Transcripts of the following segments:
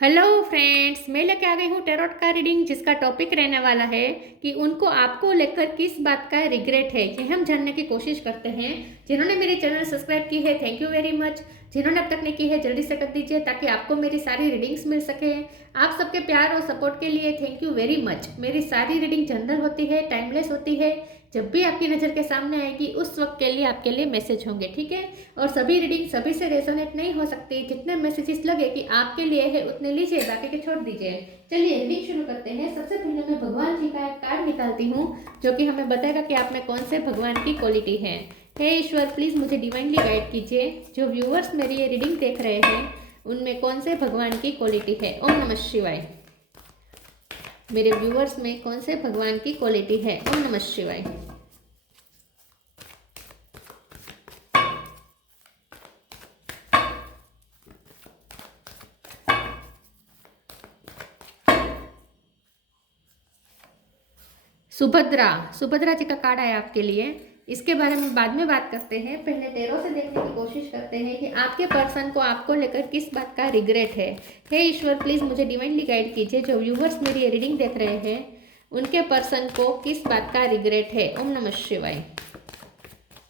Hello friends, मैं लेके आ गई हूँ टैरोट का रीडिंग जिसका टॉपिक रहने वाला है कि उनको आपको लेकर किस बात का रिग्रेट है। ये हम जानने की कोशिश करते हैं। जिन्होंने मेरे चैनल सब्सक्राइब की है, थैंक यू वेरी मच। जिन्होंने अब तक नहीं की है, जल्दी से कर दीजिए ताकि आपको मेरी सारी रीडिंग्स मिल सके। आप सबके प्यार और सपोर्ट के लिए थैंक यू वेरी मच। मेरी सारी रीडिंग जनरल होती है, टाइमलेस होती है। जब भी आपकी नज़र के सामने आएगी उस वक्त के लिए आपके लिए मैसेज होंगे, ठीक है। और सभी रीडिंग सभी से रेजोनेट नहीं हो सकती। जितने मैसेजेस लगे कि आपके लिए है उतने लीजिए, बाकी के छोड़ दीजिए। चलिए रीडिंग शुरू करते हैं। सबसे पहले मैं भगवान जी का एक कार्ड निकालती हूँ जो कि हमें बताएगा कि आप में कौन से भगवान की क्वालिटी है। हे ईश्वर, प्लीज़ मुझे डिवाइनली गाइड कीजिए। जो व्यूअर्स मेरी ये रीडिंग देख रहे हैं उनमें कौन से भगवान की क्वालिटी है। ओम नमः शिवाय। मेरे व्यूअर्स में कौन से भगवान की क्वालिटी है। ओम नमः शिवाय। सुभद्रा, सुभद्रा जी का कार्ड आया आपके लिए। इसके बारे में बाद में बात करते हैं। पहले टैरो से देखने की कोशिश करते हैं कि आपके पर्सन को आपको लेकर किस बात का रिग्रेट है। हे ईश्वर, प्लीज़ मुझे डिवाइनली गाइड कीजिए। जो व्यूवर्स मेरी ये रीडिंग देख रहे हैं उनके पर्सन को किस बात का रिग्रेट है। ओम नमः शिवाय।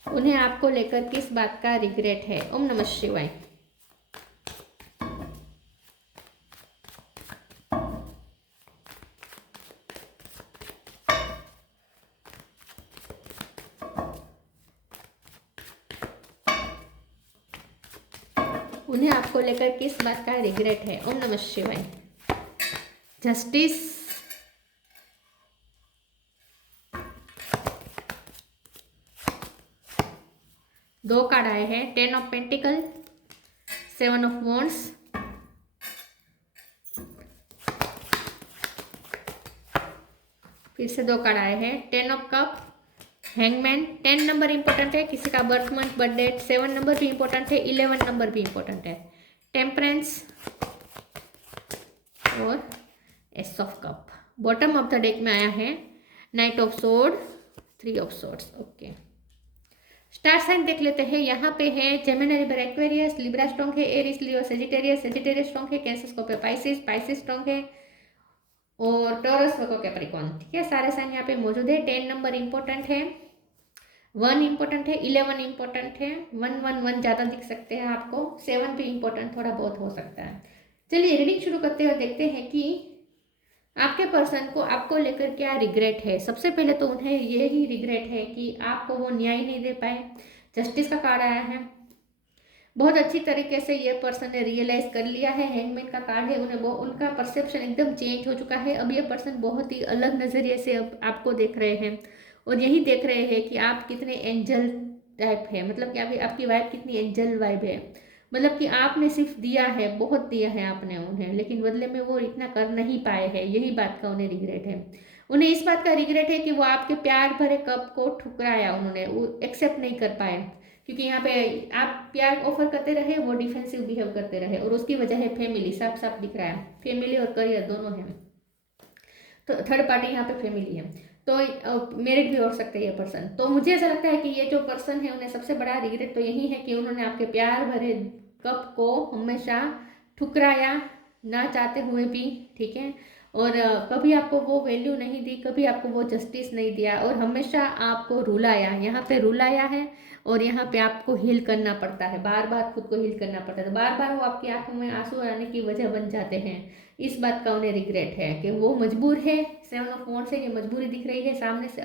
उन्हें आपको लेकर किस बात का रिग्रेट है। ओम नमः शिवाय। उन्हें आपको लेकर किस बात का रिग्रेट है। ओम नमः शिवाय। जस्टिस, दो कार्ड आए हैं। 10 ऑफ पेंटिकल, 7 ऑफ वॉन्ड्स, फिर से दो कार्ड आए हैं। 10 of cup, hangman. 10 number important है, किसी का birth month birth date. 7 number भी इंपॉर्टेंट है, 11 नंबर भी इंपॉर्टेंट है। टेम्परेंस और ace of cup. Bottom of the deck में आया है knight of sword, 3 of swords. Okay, star sign देख लेते हैं। यहाँ पे है Gemini, Libra, Aquarius. Libra strong है, Aries, Leo, Sagittarius. Sagittarius strong है, Cancer, Scorpio, Pisces. Pisces strong है और टॉरस, वर्गो, कैप्रिकॉर्न। ठीक है, सारे साइन यहाँ पे मौजूद है। 10 नंबर इंपॉर्टेंट है, 1 इंपॉर्टेंट है, 11 इंपॉर्टेंट है। 1 ज़्यादा दिख सकते हैं आपको। 7 भी इंपॉर्टेंट थोड़ा बहुत हो सकता है। चलिए रीडिंग शुरू करते हैं और देखते हैं कि आपके पर्सन को आपको लेकर क्या रिग्रेट है। सबसे पहले तो उन्हें यही रिग्रेट है कि आपको वो न्याय नहीं दे पाए। जस्टिस का कार्ड आया है। बहुत अच्छी तरीके से ये पर्सन ने रियलाइज कर लिया है। हैंगमैन का कार्ड है। उन्हें वो उनका परसेप्शन एकदम चेंज हो चुका है। अब ये पर्सन बहुत ही अलग नज़रिए से अब आपको देख रहे हैं और यही देख रहे हैं कि आप कितने एंजल टाइप है। मतलब कि आपकी वाइब कितनी एंजल वाइब है। मतलब कि आपने सिर्फ दिया है, बहुत दिया है आपने उन्हें, लेकिन बदले में वो इतना कर नहीं पाए हैं। यही बात का उन्हें रिग्रेट है। उन्हें इस बात का रिग्रेट है कि वो आपके प्यार भरे कप को ठुकराया, उन्होंने वो एक्सेप्ट नहीं कर पाए। क्योंकि यहाँ पे आप प्यार ऑफर करते रहे, वो डिफेंसिव बिहेव करते रहे और उसकी वजह है फैमिली। साफ साफ दिख रहा है, फैमिली और करियर दोनों है। तो थर्ड पार्टी यहाँ पे फैमिली है, तो मेरिड भी हो सकते हैं ये पर्सन। तो मुझे ऐसा लगता है कि ये जो पर्सन है उन्हें सबसे बड़ा रिग्रेट तो यही है कि उन्होंने आपके प्यार भरे कप को हमेशा ठुकराया, ना चाहते हुए भी। ठीक है, और कभी आपको वो वैल्यू नहीं दी, कभी आपको वो जस्टिस नहीं दिया और हमेशा आपको रुलाया। यहाँ पे रुलाया है और यहाँ पे आपको हील करना पड़ता है, बार बार खुद को हील करना पड़ता है। बार बार वो आपकी आंखों में आंसू आने की वजह बन जाते हैं। इस बात का उन्हें रिग्रेट है कि वो मजबूर है। 7 ऑफ वॉन्ड्स से ये मजबूरी दिख रही है सामने से।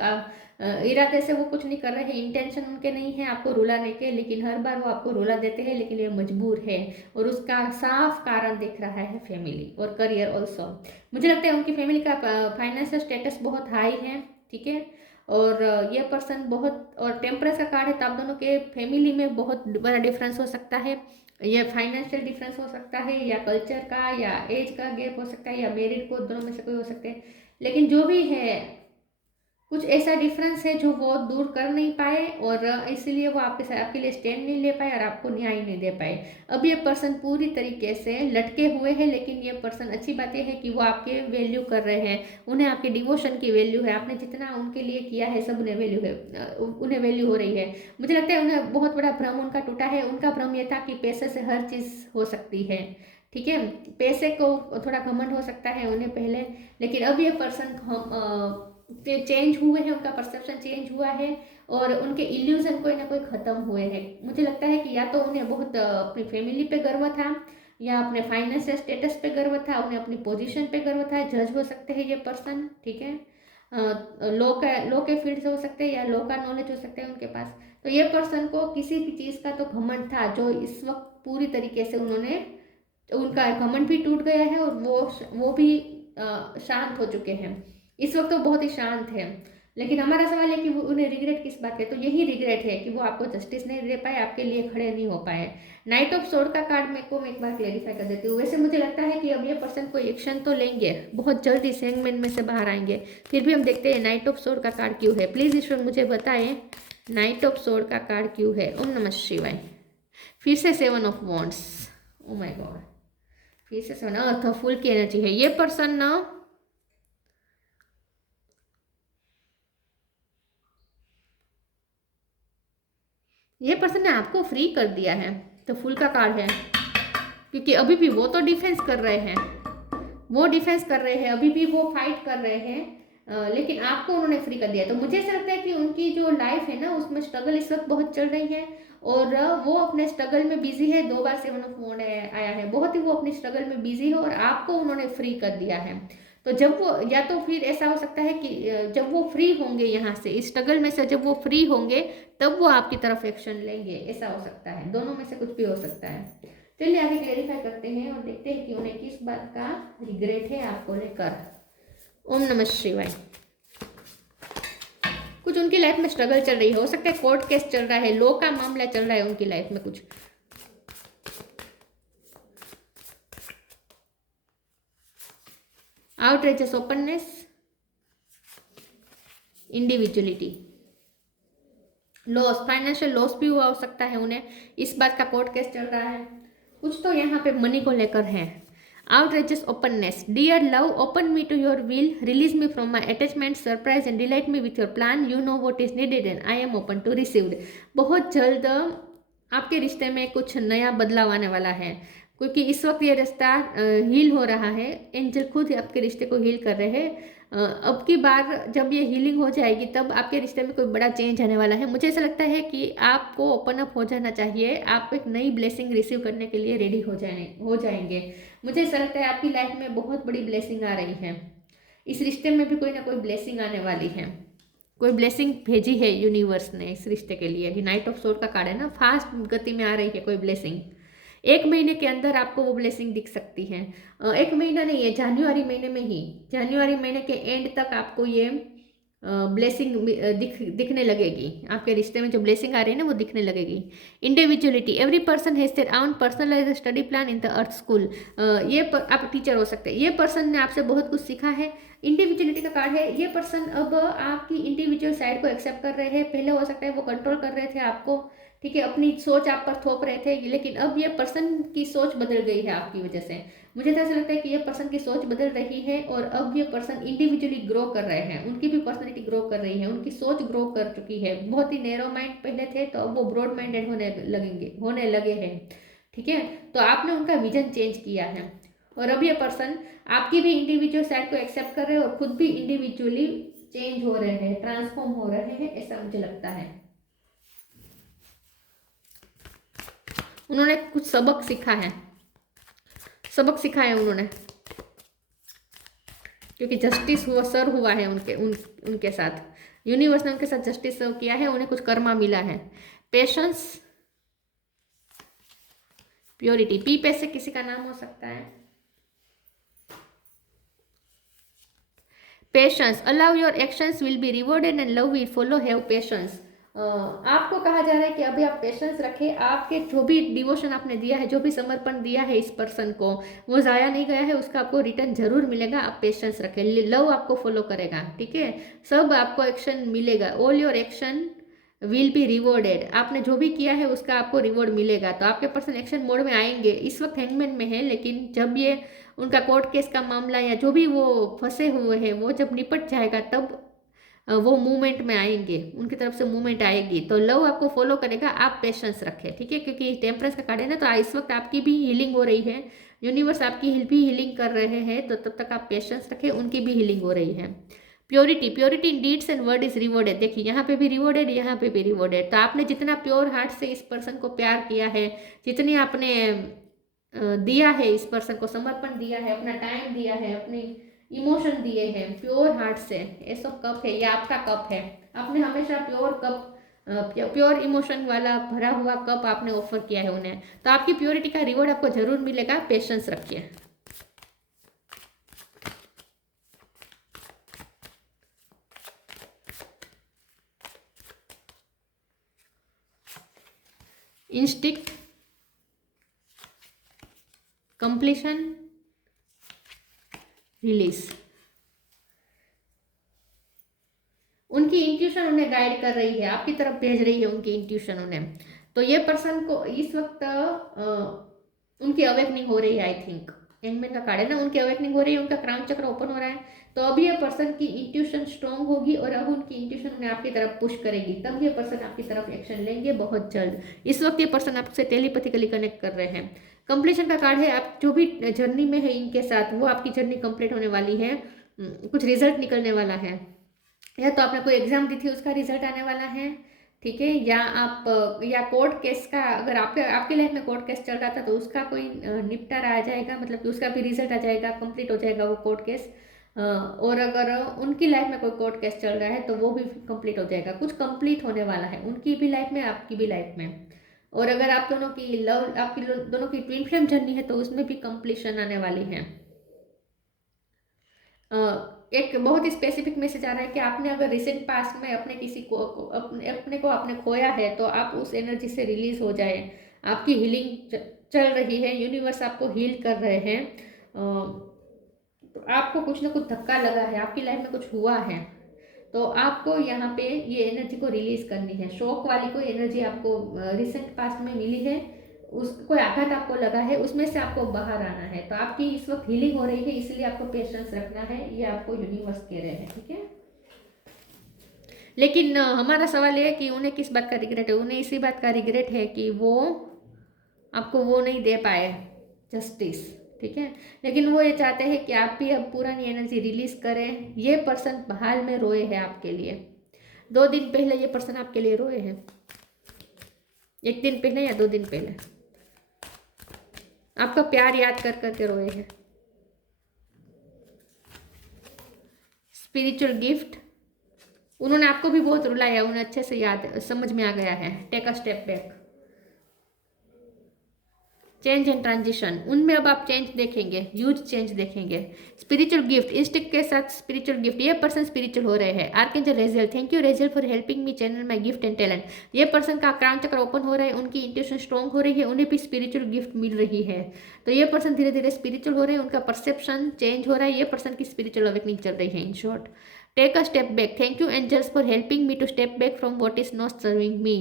इरादे से वो कुछ नहीं कर रहे हैं, इंटेंशन उनके नहीं है आपको रुलाने के, लेकिन हर बार वो आपको रुला देते हैं। लेकिन ये मजबूर है और उसका साफ कारण दिख रहा है फैमिली और करियर ऑल्सो। मुझे लगता है उनकी फैमिली का फाइनेंशियल स्टेटस बहुत हाई है। ठीक है, और ये पर्सन बहुत, और टेम्परेंस का कार्ड है तो आप दोनों के फैमिली में बहुत बड़ा डिफरेंस हो सकता है। ये फाइनेंशियल डिफरेंस हो सकता है या कल्चर का या एज का गैप हो सकता है या मेरिड को, दोनों में से कोई हो सकते हैं। लेकिन जो भी है, कुछ ऐसा डिफरेंस है जो वो दूर कर नहीं पाए और इसलिए वो आपके साथ आपके लिए स्टैंड नहीं ले पाए और आपको न्याय नहीं दे पाए। अब ये पर्सन पूरी तरीके से लटके हुए हैं, लेकिन ये पर्सन, अच्छी बात यह है कि वो आपके वैल्यू कर रहे हैं। उन्हें आपके डिवोशन की वैल्यू है, आपने जितना उनके लिए किया है सब उन्हें वैल्यू है, उन्हें वैल्यू हो रही है। मुझे लगता है उन्हें बहुत बड़ा भ्रम उनका टूटा है। उनका भ्रम यह था कि पैसे से हर चीज़ हो सकती है। ठीक है। पैसे को थोड़ा घमंड हो सकता है उन्हें पहले, लेकिन अब ये पर्सन चेंज हुए हैं, उनका परसेप्शन चेंज हुआ है और उनके इल्यूजन कोई ना कोई ख़त्म हुए हैं। मुझे लगता है कि या तो उन्हें बहुत अपनी फैमिली पे गर्व था, या अपने फाइनेंशियल स्टेटस पे गर्व था, उन्हें अपनी पोजीशन पे गर्व था। जज हो सकते हैं ये पर्सन, ठीक है। लॉ के फील्ड से हो सकते हैं या लॉ का नॉलेज हो सकता है उनके पास। तो ये पर्सन को किसी भी चीज़ का तो घमंड था, जो इस वक्त पूरी तरीके से उनका घमंड भी टूट गया है और वो भी शांत हो चुके हैं। इस वक्त तो बहुत ही शांत है। लेकिन हमारा सवाल है कि वो उन्हें रिग्रेट किस बात है, तो यही रिग्रेट है कि वो आपको जस्टिस नहीं दे पाए, आपके लिए खड़े नहीं हो पाए। नाइट ऑफ सोर्ड का कार्ड मेरे को मैं एक बार क्लेरिफाई कर देती हूँ। वैसे मुझे लगता है कि अब ये पर्सन कोई एक्शन तो लेंगे, बहुत जल्दी हैंगमैन में से बाहर आएंगे। फिर भी हम देखते हैं नाइट ऑफ सोर्ड का कार्ड क्यों है। प्लीज ईश्वर मुझे बताएं नाइट ऑफ सोर्ड का कार्ड क्यों है। ओम नमः शिवाय। फिर से 7 of wands, oh my God, फिर से 7 अर्थ फुल की एनर्जी है। ये पर्सन ना ये पर्सन ने आपको फ्री कर दिया है, तो फुल का कार्ड है। क्योंकि अभी भी वो तो डिफेंस कर रहे हैं, वो डिफेंस कर रहे हैं, अभी भी वो फाइट कर रहे हैं, लेकिन आपको उन्होंने फ्री कर दिया। तो मुझे ऐसा लगता है कि उनकी जो लाइफ है ना, उसमें स्ट्रगल इस वक्त बहुत चल रही है और वो अपने स्ट्रगल में बिजी है। 2 बार 7 ऑफ वॉन्ड आया है, बहुत ही वो अपनी स्ट्रगल में बिजी है और आपको उन्होंने फ्री कर दिया है। तो जब वो, या तो फिर ऐसा हो सकता है कि जब वो फ्री होंगे यहाँ से, इस स्ट्रगल में से जब वो फ्री होंगे, तब वो आपकी तरफ एक्शन लेंगे, ऐसा हो सकता है। दोनों में से कुछ भी हो सकता है। चलिए आगे क्लेरिफाई करते हैं और देखते हैं कि उन्हें किस बात का रिग्रेट है आपको लेकर। ओम नमः शिवाय। कुछ उनकी लाइफ में स्ट्रगल चल रही है, हो सकता है कोर्ट केस चल रहा है, लॉ का मामला चल रहा है उनकी लाइफ में कुछ। Outrageous openness, individuality, loss, financial loss भी हुआ हो सकता है उन्हें, इस बात का कोर्ट केस चल रहा है। कुछ तो यहाँ पे मनी को लेकर है। Outrageous openness. Dear love, open me to your will. Release me from my attachment. Surprise and delight me with your plan. You know what is needed and I am open to received. बहुत जल्द आपके रिश्ते में कुछ नया बदलाव आने वाला है, क्योंकि इस वक्त ये रिश्ता हील हो रहा है। एंजल खुद आपके रिश्ते को हील कर रहे हैं। अब की बार जब ये हीलिंग हो जाएगी, तब आपके रिश्ते में कोई बड़ा चेंज आने वाला है। मुझे ऐसा लगता है कि आपको ओपन अप हो जाना चाहिए। आप एक नई ब्लेसिंग रिसीव करने के लिए रेडी हो जाएंगे। मुझे ऐसा लगता है आपकी लाइफ में बहुत बड़ी ब्लेसिंग आ रही है। इस रिश्ते में भी कोई ना कोई ब्लेसिंग आने वाली है, कोई ब्लेसिंग भेजी है यूनिवर्स ने इस रिश्ते के लिए। नाइट ऑफ सोर्ड का कार्ड है ना, फास्ट गति में आ रही है कोई ब्लेसिंग। 1 महीने के अंदर आपको वो ब्लेसिंग दिख सकती है। 1 महीना नहीं है, जनवरी महीने में ही, जनवरी महीने के एंड तक आपको ये ब्लेसिंग दिखने लगेगी। आपके रिश्ते में जो ब्लेसिंग आ रही है ना, वो दिखने लगेगी। Individuality, every person has their own personalised study plan in the earth school. आप टीचर हो सकते हैं, ये पर्सन ने आपसे बहुत कुछ सीखा है। इंडिविजुअलिटी का कार्ड है। ये पर्सन अब आपकी इंडिविजुअल साइड को एक्सेप्ट कर रहे हैं। पहले हो सकता है वो कंट्रोल कर रहे थे आपको, ठीक है, अपनी सोच आप पर थोप रहे थे, लेकिन अब ये पर्सन की सोच बदल गई है आपकी वजह से। मुझे तो ऐसा लगता है कि ये पर्सन की सोच बदल रही है और अब ये पर्सन इंडिविजुअली ग्रो कर रहे हैं। उनकी भी पर्सनैलिटी ग्रो कर रही है, उनकी सोच ग्रो कर चुकी है। बहुत ही नैरो माइंड पहले थे, तो अब वो ब्रॉड माइंडेड होने लगे हैं, ठीक है। तो आपने उनका विजन चेंज किया है और अब ये पर्सन आपकी भी इंडिविजुअल साइड को एक्सेप्ट कर रहे हैं और खुद भी इंडिविजुअली चेंज हो रहे हैं, ट्रांसफॉर्म हो रहे हैं, ऐसा मुझे लगता है। उन्होंने कुछ सबक सीखा है, सबक सिखाया उन्होंने, क्योंकि जस्टिस हुआ है उनके साथ। यूनिवर्स ने उनके साथ जस्टिस किया है, उन्हें कुछ कर्मा मिला है। पेशेंस, प्योरिटी, पी पे से किसी का नाम हो सकता है। Patience, allow your actions will be rewarded and love will follow, have patience. आपको कहा जा रहा है कि अभी आप पेशेंस रखें। आपके जो भी डिवोशन आपने दिया है, जो भी समर्पण दिया है इस पर्सन को, वो ज़ाया नहीं गया है, उसका आपको रिटर्न जरूर मिलेगा। आप पेशेंस रखें, लव आपको फॉलो करेगा, ठीक है। सब आपको एक्शन मिलेगा, all your action will be rewarded. आपने जो भी किया है उसका आपको रिवॉर्ड मिलेगा। तो आपके पर्सन एक्शन मोड में आएंगे। इस वक्त हैंगमैन में है, लेकिन जब ये उनका कोर्ट केस का मामला या जो भी वो फंसे हुए हैं, वो जब निपट जाएगा, तब वो मूवमेंट में आएंगे, उनकी तरफ से मूवमेंट आएगी। तो लव आपको फॉलो करेगा, आप पेशेंस रखें, ठीक है, क्योंकि टेम्परेंस का कार्ड है ना। तो इस वक्त आपकी भी हीलिंग हो रही है, यूनिवर्स आपकी भी हीलिंग कर रहे हैं, तो तब तक आप पेशेंस रखें, उनकी भी हीलिंग हो रही है। Purity, purity in deeds and word is rewarded. देखिए यहाँ पे भी रिवॉर्डेड, यहाँ पे भी रिवॉर्डेड। तो आपने जितना प्योर हार्ट से इस पर्सन को प्यार किया है, जितनी आपने दिया है, इस पर्सन को समर्पण दिया है, अपना टाइम दिया है, अपने इमोशन दिए हैं प्योर हार्ट से, ये सब कप है, ये आपका कप है। आपने हमेशा प्योर कप, प्योर इमोशन वाला भरा हुआ कप आपने ऑफर किया है उन्हें, तो आपकी प्योरिटी का रिवॉर्ड आपको जरूर मिलेगा। पेशेंस रखिए। Instinct, completion, release. उनकी इंट्यूशन उन्हें गाइड कर रही है, आपकी तरफ भेज रही है उनकी इंट्यूशन उन्हें। तो ये पर्सन को इस वक्त उनकी अवेकनिंग हो रही है। आई थिंक एंगमैन का कार्ड है ना, उनकी अवेकनिंग हो रही है, उनका क्राउन चक्र ओपन हो रहा है। तो अभी ये पर्सन की इंट्यूशन स्ट्रॉन्ग होगी और अब उनकी इंट्यूशन उन्हें आपकी तरफ पुश करेगी, तब ये पर्सन आपकी तरफ एक्शन लेंगे बहुत जल्द। इस वक्त ये पर्सन आपसे टेलीपैथिकली कनेक्ट कर रहे हैं। कंप्लीशन का कार्ड है, आप जो भी जर्नी में है इनके साथ, वो आपकी जर्नी कंप्लीट होने वाली है, कुछ रिजल्ट निकलने वाला है। या तो आपने कोई एग्जाम दी थी, उसका रिजल्ट आने वाला है, ठीक है, या आप या कोर्ट केस का, अगर आपके लाइफ में कोर्ट केस चल रहा था तो उसका कोई निपटारा आ जाएगा, मतलब कि उसका भी रिजल्ट आ जाएगा, कंप्लीट हो जाएगा वो कोर्ट केस। और अगर उनकी लाइफ में कोई कोर्ट केस चल रहा है तो वो भी कंप्लीट हो जाएगा। कुछ कंप्लीट होने वाला है उनकी भी लाइफ में, आपकी भी लाइफ में। और अगर आप दोनों की लव, आपकी दोनों की ट्विन फ्लेम जर्नी है, तो उसमें भी कंप्लीशन आने वाली है। एक बहुत ही स्पेसिफिक मैसेज आ रहा है कि आपने अगर रिसेंट पास्ट में अपने किसी को अपने को आपने खोया है, तो आप उस एनर्जी से रिलीज हो जाए। आपकी हीलिंग चल रही है, यूनिवर्स आपको हील कर रहे हैं। तो आपको कुछ ना कुछ धक्का लगा है, आपकी लाइफ में कुछ हुआ है, तो आपको यहाँ पे ये एनर्जी को रिलीज करनी है। शॉक वाली कोई एनर्जी आपको रिसेंट पास्ट में मिली है, उस कोई आघात आपको लगा है, उसमें से आपको बाहर आना है। तो आपकी इस वक्त हीलिंग हो रही है, इसलिए आपको पेशेंस रखना है, ये आपको यूनिवर्स कह रहे हैं, ठीक है। लेकिन हमारा सवाल ये है कि उन्हें किस बात का रिग्रेट है। उन्हें इसी बात का रिग्रेट है कि वो आपको वो नहीं दे पाए, जस्टिस, ठीक है। लेकिन वो ये चाहते हैं कि आप भी अब पुरानी एनर्जी रिलीज करें। ये पर्सन हाल में रोए हैं आपके लिए, 2 दिन पहले ये पर्सन आपके लिए रोए हैं, 1 दिन पहले या 2 दिन पहले आपका प्यार याद कर करके रोए हैं। स्पिरिचुअल गिफ्ट, उन्होंने आपको भी बहुत रुलाया, उन्हें अच्छे से याद समझ में आ गया है। Take a step back, change and transition, उनमें अब आप चेंज देखेंगे, ह्यूज चेंज देखेंगे। स्पिरिचुअल गिफ्ट, इंस्टिंक्ट के साथ स्पिरिचुअल गिफ्ट, ये पर्सन स्पिरिचुअल हो रहे हैं। Archangel Raziel, thank you Raziel for helping me channel my gift and talent. ये पर्सन का क्राउन चक्र ओपन हो रहा है, उनकी इंट्यूशन स्ट्रॉन्ग हो रही है, उन्हें भी स्पिरिचुअल गिफ्ट मिल रही है। तो ये पर्सन धीरे धीरे स्पिरिचुअल हो रहे हैं, उनका परसेप्शन चेंज हो रहा है, ये पर्सन की स्पिरिचुअल अवेकनिंग चल रही है। In short, take a step back, thank you angels for helping me to step back from what is not serving me.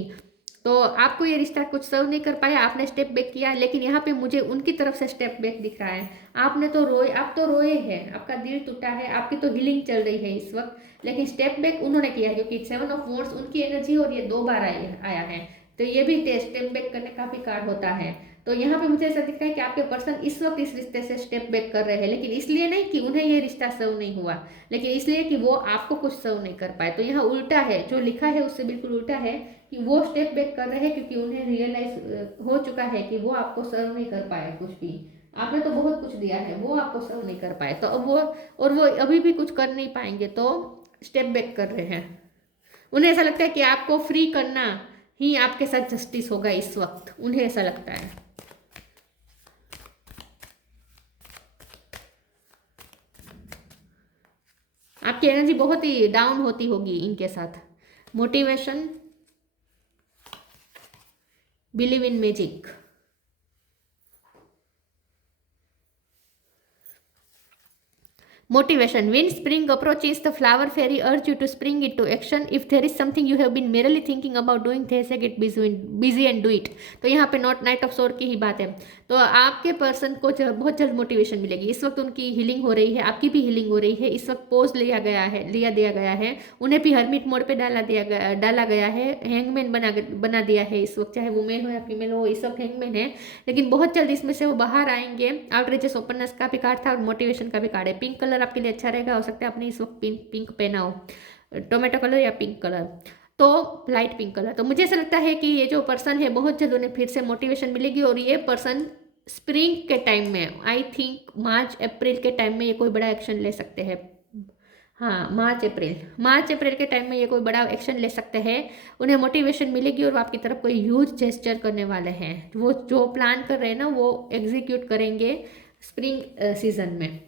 तो आपको ये रिश्ता कुछ सर्व नहीं कर पाया, आपने स्टेप बैक किया, लेकिन यहाँ पे मुझे उनकी तरफ से स्टेप बैक दिख रहा है। आपने तो रोए, आप तो रोए हैं, आपका दिल टूटा है, आपकी तो हीलिंग चल रही है इस वक्त, लेकिन स्टेप बैक उन्होंने किया है, क्योंकि 7 ऑफ वॉन्ड्स उनकी एनर्जी और ये 2 बार आया है। तो ये भी स्टेप बैक करने का भी कार्ड होता है। तो यहाँ पे मुझे ऐसा दिख रहा है कि आपके पर्सन इस वक्त इस रिश्ते से स्टेप बैक कर रहे हैं, लेकिन इसलिए नहीं कि उन्हें ये रिश्ता सर्व नहीं हुआ, लेकिन इसलिए कि वो आपको कुछ सर्व नहीं कर पाए। तो यहाँ उल्टा है, जो लिखा है उससे बिल्कुल उल्टा है कि वो स्टेप बैक कर रहे हैं, क्योंकि उन्हें रियलाइज हो चुका है कि वो आपको सर्व नहीं कर पाए कुछ भी। आपने तो बहुत कुछ दिया है, वो आपको सर्व नहीं कर पाए, तो अब वो अभी भी कुछ कर नहीं पाएंगे, तो स्टेप बैक कर रहे हैं। उन्हें ऐसा लगता है कि आपको फ्री करना ही आपके साथ जस्टिस होगा इस वक्त, उन्हें ऐसा लगता है। आपकी एनर्जी बहुत ही डाउन होती होगी इनके साथ। Motivation, believe in magic, Motivation. When spring approaches, the flower fairy urge you to spring into action. If there is something you have been merely thinking about doing, they say get busy and do it. तो यहाँ पे not night of sword की ही बात है। तो आपके person को बहुत जल्द मोटिवेशन मिलेगी। इस वक्त उनकी हीलिंग हो रही है, आपकी भी हीलिंग हो रही है। इस वक्त पोज लिया दिया गया है, उन्हें भी हर्मिट मोड पे डाला गया है, हैंगमैन बना दिया है। इस वक्त चाहे वो मेल हो या फीमेल हो, इस वक्त हैंगमैन है, लेकिन बहुत जल्द इसमें से वो बाहर आएंगे। आउटरीचेस ओपननेस का भी कार्ड था और मोटिवेशन का भी कार्ड है। पिंक कलर आपके लिए अच्छा रहेगा, हो सकता है आपने इस वक्त पिंक पहना हो, टोमेटो कलर या पिंक कलर, तो लाइट पिंक कलर। तो मुझे ऐसा लगता है कि ये जो पर्सन है बहुत जल्द उन्हें फिर से मोटिवेशन मिलेगी और ये पर्सन स्प्रिंग के टाइम में, आई थिंक मार्च अप्रैल के टाइम में ये कोई बड़ा एक्शन ले सकते हैं। हाँ, मार्च अप्रैल के टाइम में ये कोई बड़ा एक्शन ले सकते हैं। उन्हें मोटिवेशन मिलेगी और वो आपकी तरफ कोई ह्यूज जेस्चर करने वाले हैं। वो जो प्लान कर रहे हैं ना वो एग्जीक्यूट करेंगे स्प्रिंग सीजन में।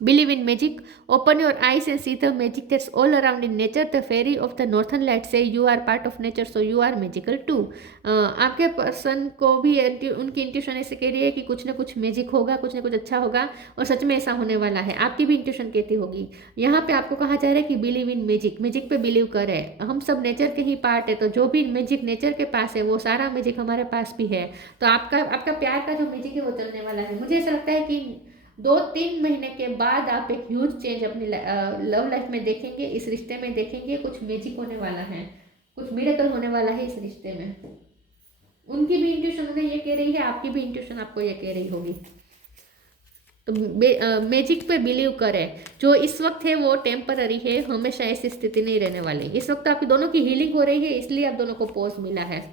Believe in magic. Open your eyes and see the magic that's all around in nature. The fairy of the northern lights say you are part of nature, so you are magical too. आपके person को भी उनकी intuition ऐसे कह रही है कि कुछ ना कुछ मैजिक होगा, कुछ ना कुछ अच्छा होगा और सच में ऐसा होने वाला है। आपकी भी इंट्यूशन कहती होगी। यहाँ पे आपको कहा जा रहा है कि बिलीव इन मैजिक, मैजिक पे बिलीव करे। हम सब नेचर के ही पार्ट है, तो जो भी मैजिक नेचर के पास है वो सारा मैजिक हमारे पास भी है। तो आपका प्यार का जो मैजिक है वो चलने वाला है। मुझे ऐसा लगता है कि 2-3 महीने के बाद आप एक ह्यूज चेंज अपनी लव लाइफ में देखेंगे, इस रिश्ते में देखेंगे। कुछ मैजिक होने वाला है, कुछ मिरेकल होने वाला है इस रिश्ते में। उनकी भी इंट्यूशन उन्हें ये कह रही है, आपकी भी इंट्यूशन आपको ये कह रही होगी। तो मैजिक पे बिलीव करें। जो इस वक्त है वो टेम्पररी है, हमेशा ऐसी स्थिति नहीं रहने वाली। इस वक्त आपकी दोनों की हीलिंग हो रही है, इसलिए आप दोनों को पॉज मिला है।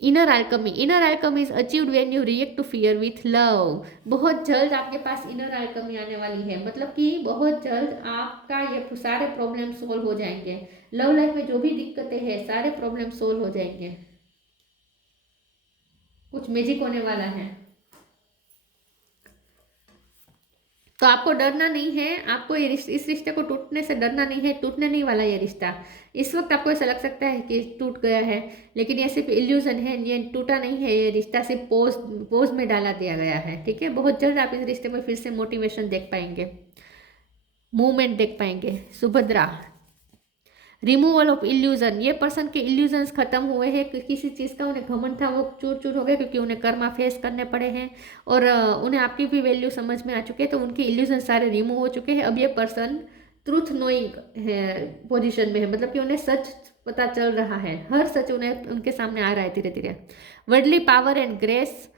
Inner alchemy is achieved when you react to fear with love. बहुत जल्द आपके पास इनर अल्केमी आने वाली है, मतलब कि बहुत जल्द आपका ये सारे प्रॉब्लम सोल्व हो जाएंगे। लव लाइफ में जो भी दिक्कतें हैं सारे प्रॉब्लम सोल्व हो जाएंगे। कुछ मैजिक होने वाला है, तो आपको डरना नहीं है। आपको इस रिश्ते को टूटने से डरना नहीं है, टूटने नहीं वाला ये रिश्ता। इस वक्त आपको ऐसा लग सकता है कि टूट गया है, लेकिन ये सिर्फ इल्यूजन है, ये टूटा नहीं है। ये रिश्ता सिर्फ पोज में डाला दिया गया है, ठीक है। बहुत जल्द आप इस रिश्ते में फिर से मोटिवेशन देख पाएंगे, मूवमेंट देख पाएंगे। Subhadra, removal of illusion. ये पर्सन के इल्यूजन्स खत्म हुए हैं। किसी चीज़ का उन्हें घमंड था वो चूर चूर हो गया, क्योंकि उन्हें कर्मा फेस करने पड़े हैं और उन्हें आपकी भी वैल्यू समझ में आ चुके हैं। तो उनके इल्यूजन सारे रिमूव हो चुके हैं। अब ये पर्सन ट्रूथ नोइंग है पोजिशन में है, मतलब कि उन्हें सच पता चल रहा है। हर सच उनके सामने आ रहा है धीरे धीरे। Worldly power and grace.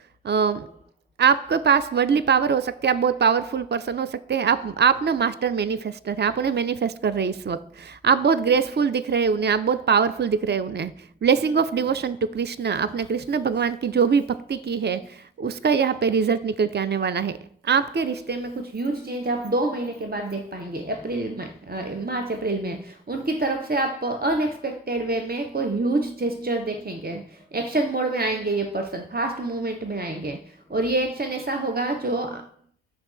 आपके पास वर्डली पावर हो सकती है, आप बहुत पावरफुल पर्सन हो सकते हैं। आप ना मास्टर मैनिफेस्टर हैं, आप उन्हें मैनिफेस्ट कर रहे हैं इस वक्त। आप बहुत ग्रेसफुल दिख रहे हैं उन्हें, आप बहुत पावरफुल दिख रहे हैं उन्हें। Blessing of devotion to Krishna. आपने कृष्ण भगवान की जो भी भक्ति की है उसका यहाँ पे रिजल्ट निकल के आने वाला है। आपके रिश्ते में कुछ ह्यूज चेंज आप 2 महीने के बाद देख पाएंगे। मार्च अप्रैल में उनकी तरफ से आप अनएक्सपेक्टेड वे में कोई ह्यूज जेस्चर देखेंगे। एक्शन मोड में आएंगे ये पर्सन, फास्ट मूवमेंट में आएंगे और ये एक्शन ऐसा होगा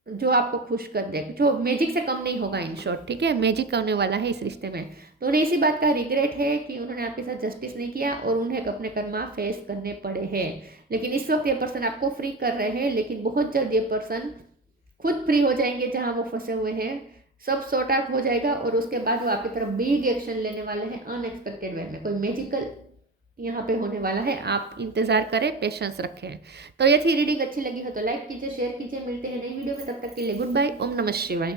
जो आपको खुश कर दे, जो मैजिक से कम नहीं होगा। इन शॉर्ट, ठीक है, मैजिक होने वाला है इस रिश्ते में। तो उन्हें इसी बात का रिग्रेट है कि उन्होंने आपके साथ जस्टिस नहीं किया और उन्हें अपने कर्मा फेस करने पड़े हैं। लेकिन इस वक्त ये पर्सन आपको फ्री कर रहे हैं, लेकिन बहुत जल्द ये पर्सन खुद फ्री हो जाएंगे जहाँ वो फंसे हुए हैं। सब सॉर्ट आउट हो जाएगा और उसके बाद वो आपकी तरफ बिग एक्शन लेने वाले हैं अनएक्सपेक्टेड वे में। कोई मैजिकल यहाँ पे होने वाला है, आप इंतजार करें, पेशेंस रखें। तो ये थी रीडिंग। अच्छी लगी हो तो लाइक कीजिए, शेयर कीजिए। मिलते हैं नई वीडियो में, तब तक के लिए गुड बाय। ओम नमः शिवाय।